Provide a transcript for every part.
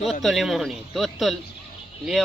তোর তো লেমনি তোর তো লিয়ে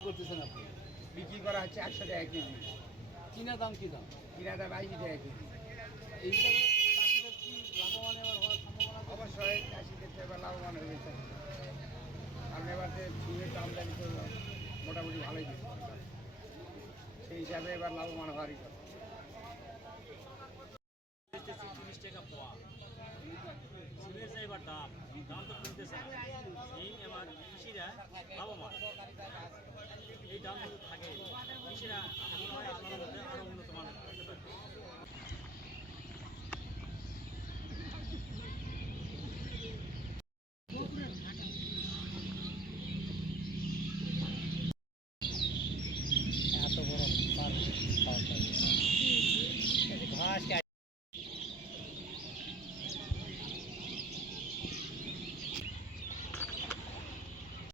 করতেছেন আপনি বিক্রি করা হচ্ছে একশো টাকা কেজি। কিনা দাম কী দাম? কিনা দাম আশি টাকা কেজি। চাষিদের লাভবান এবার হওয়ার সম্ভাবনা অবশ্যই চাষি ক্ষেত্রে এবার লাভবান হয়ে গেছে। কারণ এবার যে ফুলের আমদানি তো মোটামুটি ভালোই দিচ্ছে। সেই হিসাবে এবার লাভবান হওয়ারই কথা তিরিশ টাকা পোয়া। এবার দাম। দাম তো কমতেছে এই এবার কৃষিরা লাভবান। দাম থাকে কৃষিরা